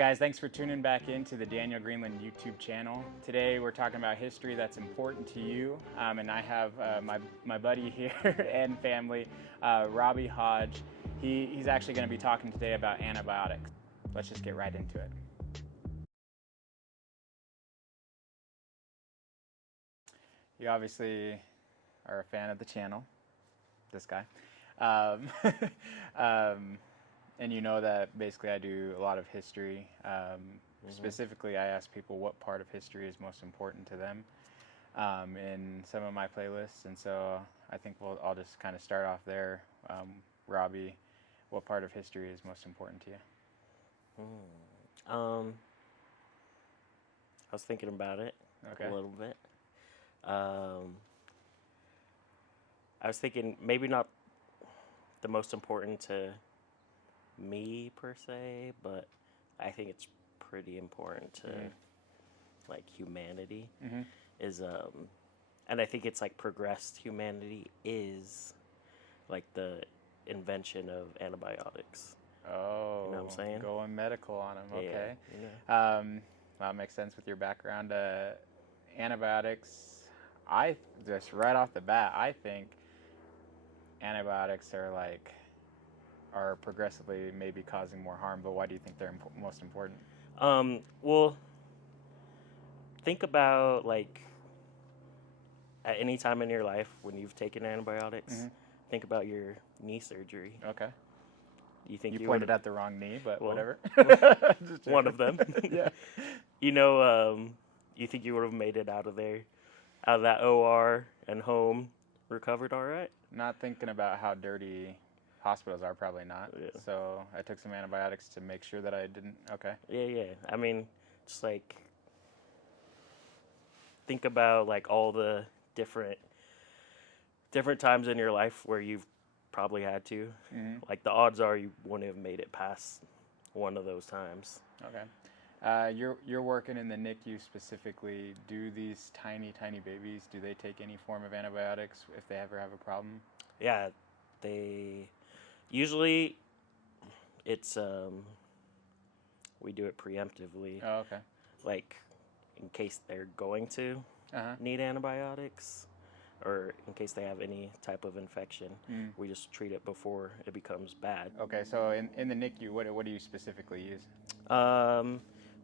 guys, thanks for tuning back into the Daniel Greenland YouTube channel. Today we're talking about history that's important to you, and I have my buddy here and family, Robby Hoge. He's actually going to be talking today about antibiotics. Let's just get right into it. You obviously are a fan of the channel, this guy. And you know that basically I do a lot of history. Specifically, I ask people what part of history is most important to them in some of my playlists. And so I think I'll just kind of start off there. Robby, what part of history is most important to you? I was thinking about it a little bit. I was thinking maybe not the most important to me per se, but I think it's pretty important to like humanity is and I think it's like progressed humanity is like the invention of antibiotics. Oh, you know what I'm saying? Going medical on them. Okay. Yeah. That makes sense with your background. Antibiotics, I just right off the bat, I think antibiotics are progressively maybe causing more harm, but why do you think they're most important? Well, think about like at any time in your life when you've taken antibiotics, think about your knee surgery. Okay. You think you pointed at the wrong knee, but whatever. One of them. Yeah. You know, you think you would have made it out of that OR and home recovered all right? Not thinking about how dirty hospitals are, probably not. Yeah. So I took some antibiotics to make sure that I didn't. Okay. Yeah. I mean, just like think about like all the different times in your life where you've probably had to. Like the odds are you wouldn't have made it past one of those times. Okay. You're working in the NICU specifically. Do these tiny babies, do they take any form of antibiotics if they ever have a problem? Yeah, they usually it's we do it preemptively. Oh, okay. Like in case they're going to need antibiotics or in case they have any type of infection. We just treat it before it becomes bad. Okay, so in the NICU, what do you specifically use?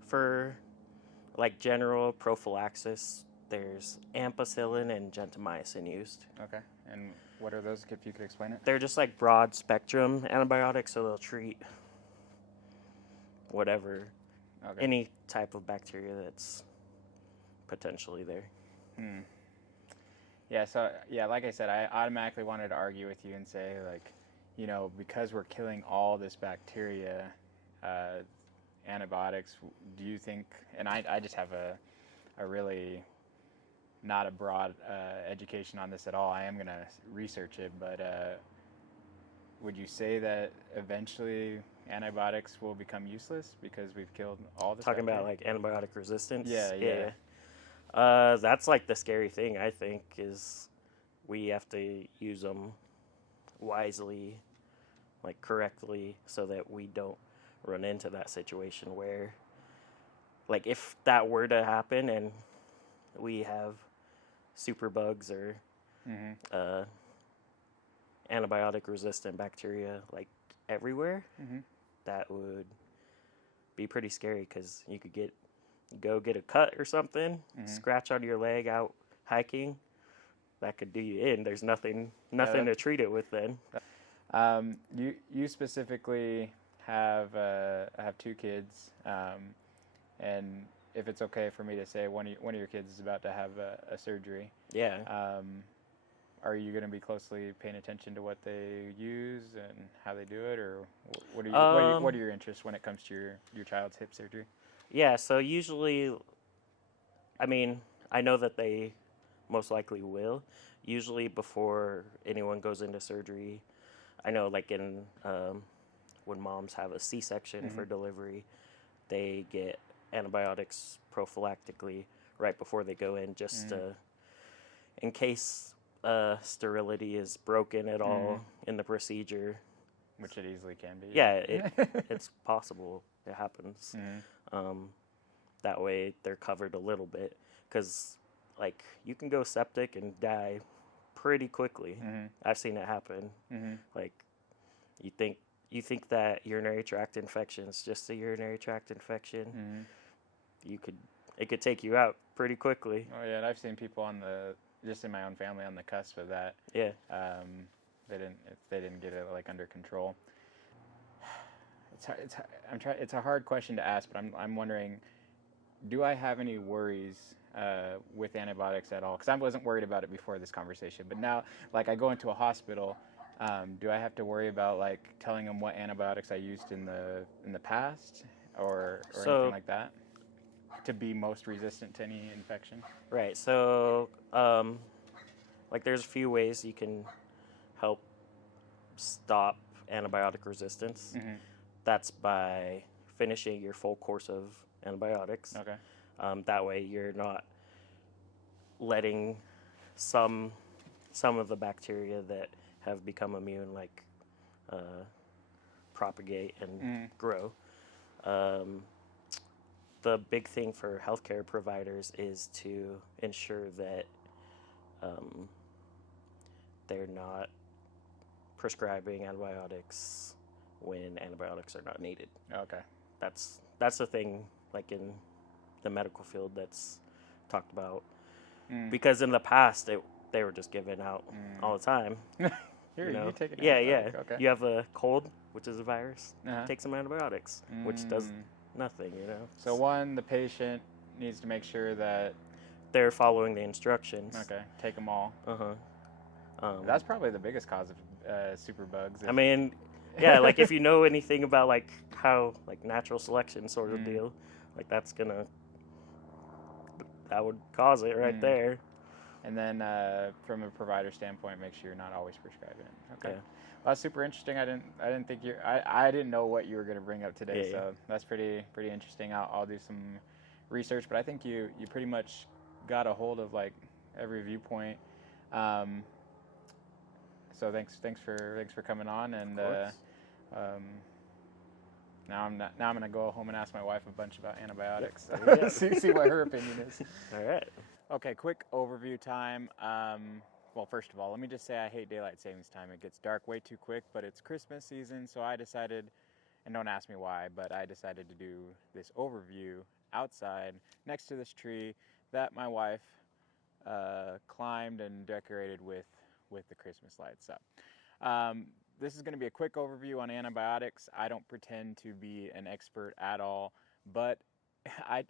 For like general prophylaxis, there's ampicillin and gentamicin used. Okay, and what are those, if you could explain it? They're just like broad spectrum antibiotics, so they'll treat whatever, any type of bacteria that's potentially there. Yeah, so, like I said, I automatically wanted to argue with you and say, like, you know, because we're killing all this bacteria, antibiotics, do you think, and I just have a really not a broad education on this at all. I am going to research it, but would you say that eventually antibiotics will become useless because we've killed all this Talking bacteria? about like antibiotic resistance? Yeah. That's like the scary thing, I think, is we have to use them wisely, like correctly, so that we don't run into that situation where, like, if that were to happen and we have superbugs or antibiotic resistant bacteria like everywhere, that would be pretty scary because you could go get a cut or something, scratch on your leg out hiking, that could do you in. There's nothing to treat it with then. You specifically have two kids, and if it's okay for me to say, one of your kids is about to have a surgery. Yeah. Are you going to be closely paying attention to what they use and how they do it, or what are your interests when it comes to your child's hip surgery? Yeah, so usually, I mean, I know that they most likely will. Usually before anyone goes into surgery, I know like in when moms have a C-section for delivery, they get antibiotics prophylactically right before they go in, just in case sterility is broken at all in the procedure. Which it easily can be. Yeah, it's possible. It happens. That way they're covered a little bit, because like you can go septic and die pretty quickly. I've seen it happen. Like you think that urinary tract infection is just a urinary tract infection. It could take you out pretty quickly. Oh yeah, and I've seen people just in my own family on the cusp of that. Yeah. They didn't get it like under control. It's a hard question to ask, but I'm wondering, do I have any worries with antibiotics at all? Because I wasn't worried about it before this conversation, but now, like, I go into a hospital, do I have to worry about like telling them what antibiotics I used in the past, or anything like that, to be most resistant to any infection? Right. So, like, there's a few ways you can help stop antibiotic resistance. That's by finishing your full course of antibiotics. Okay. That way you're not letting some of the bacteria that have become immune propagate and grow. The big thing for healthcare providers is to ensure that they're not prescribing antibiotics when antibiotics are not needed. Okay. That's the thing, like in the medical field, that's talked about. Because in the past they were just given out all the time. Here, you take an yeah. antibiotic. Okay. You have a cold, which is a virus. Take some antibiotics, which does nothing. So the patient needs to make sure that they're following the instructions. Okay. Take them all. That's probably the biggest cause of superbugs. I mean, yeah, like if you know anything about like how like natural selection sort of deal, like that would cause it right there. And then from a provider standpoint, make sure you're not always prescribing it. Okay. Yeah. Well, that's super interesting. I didn't think I didn't know what you were going to bring up today, so that's pretty interesting. I'll do some research, but I think you pretty much got a hold of like every viewpoint. So thanks for coming on, and now I'm gonna go home and ask my wife a bunch about antibiotics. see what her opinion is. All right. Okay, quick overview time. Well, first of all, let me just say I hate daylight savings time. It gets dark way too quick, but it's Christmas season, so I decided, and don't ask me why, but I decided to do this overview outside next to this tree that my wife climbed and decorated with the Christmas lights up. This is going to be a quick overview on antibiotics. I don't pretend to be an expert at all, but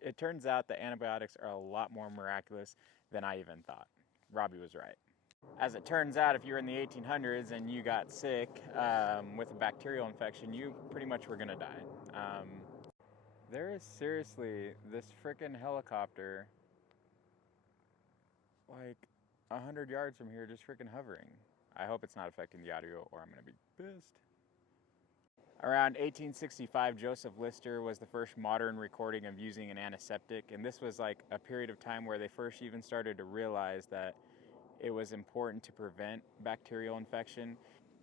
it turns out that antibiotics are a lot more miraculous than I even thought. Robby was right. As it turns out, if you were in the 1800s and you got sick with a bacterial infection, you pretty much were going to die. There is seriously this frickin' helicopter like 100 yards from here just frickin' hovering. I hope it's not affecting the audio or I'm going to be pissed. Around 1865, Joseph Lister was the first modern recording of using an antiseptic, and this was like a period of time where they first even started to realize that it was important to prevent bacterial infection.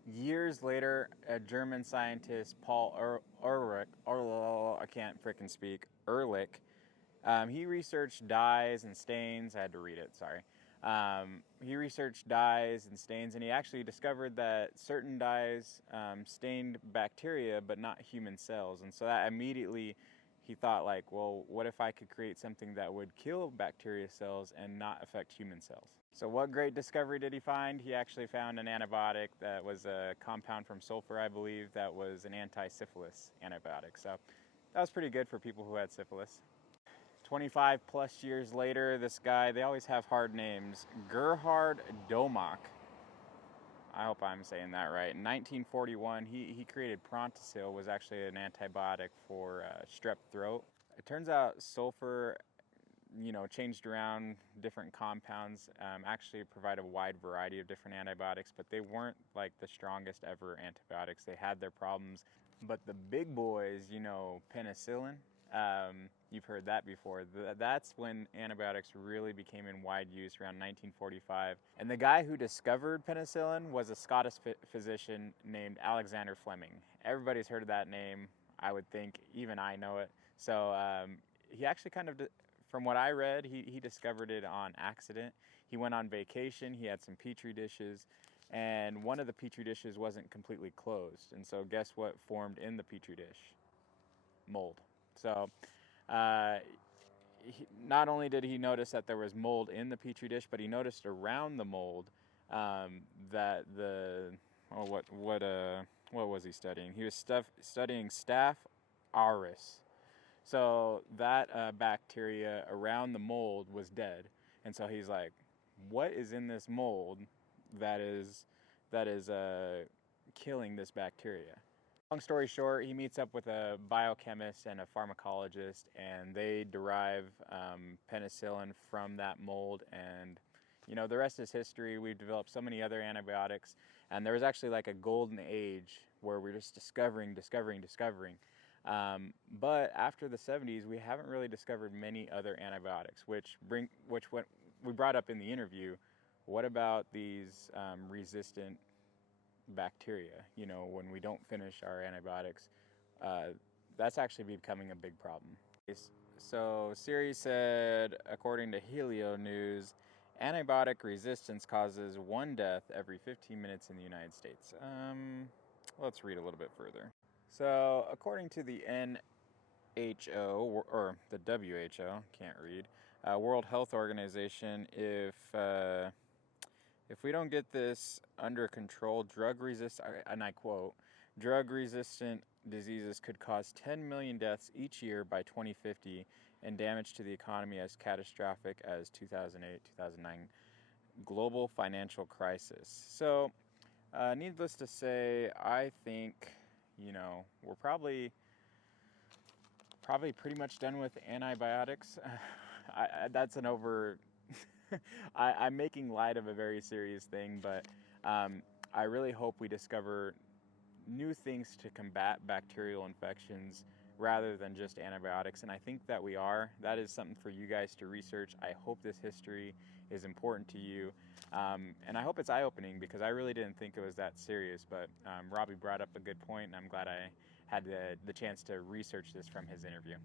Years later, a German scientist, Paul Ehrlich, I can't frickin' speak, Ehrlich, he researched dyes and stains. I had to read it, sorry. He researched dyes and stains, and he actually discovered that certain dyes stained bacteria but not human cells. And so that immediately he thought, like, well, what if I could create something that would kill bacteria cells and not affect human cells? So what great discovery did he find? He actually found an antibiotic that was a compound from sulfur, I believe, that was an anti-syphilis antibiotic. So that was pretty good for people who had syphilis. 25 plus years later, this guy, they always have hard names, Gerhard Domach. I hope I'm saying that right. In 1941, he created Prontosil, was actually an antibiotic for strep throat. It turns out sulfur, changed around different compounds, actually provide a wide variety of different antibiotics, but they weren't like the strongest ever antibiotics. They had their problems. But the big boys, penicillin, You've heard that before. That's when antibiotics really became in wide use around 1945. And the guy who discovered penicillin was a Scottish physician named Alexander Fleming. Everybody's heard of that name. I would think even I know it. So he actually from what I read, he discovered it on accident. He went on vacation. He had some petri dishes, and one of the petri dishes wasn't completely closed. And so guess what formed in the petri dish? Mold. So not only did he notice that there was mold in the petri dish, but he noticed around the mold that what was he studying? He was studying Staph aureus. So that bacteria around the mold was dead, and so he's like, "What is in this mold that is killing this bacteria?" Long story short, he meets up with a biochemist and a pharmacologist, and they derive penicillin from that mold. And the rest is history. We've developed so many other antibiotics, and there was actually like a golden age where we're just discovering. But after the 70s, we haven't really discovered many other antibiotics, which what we brought up in the interview. What about these resistant bacteria? When we don't finish our antibiotics, that's actually becoming a big problem. So Siri said, according to Helio News, antibiotic resistance causes 1 death every 15 minutes in the United States. Let's read a little bit further. So according to the WHO, or the WHO, can't read, World Health Organization, if we don't get this under control, and I quote, drug-resistant diseases could cause 10 million deaths each year by 2050 and damage to the economy as catastrophic as 2008-2009 global financial crisis. So, needless to say, I think, we're probably pretty much done with antibiotics. That's an over... I'm making light of a very serious thing, but I really hope we discover new things to combat bacterial infections rather than just antibiotics, and I think that we are. That is something for you guys to research. I hope this history is important to you, and I hope it's eye-opening, because I really didn't think it was that serious, but Robby brought up a good point, and I'm glad I had the chance to research this from his interview.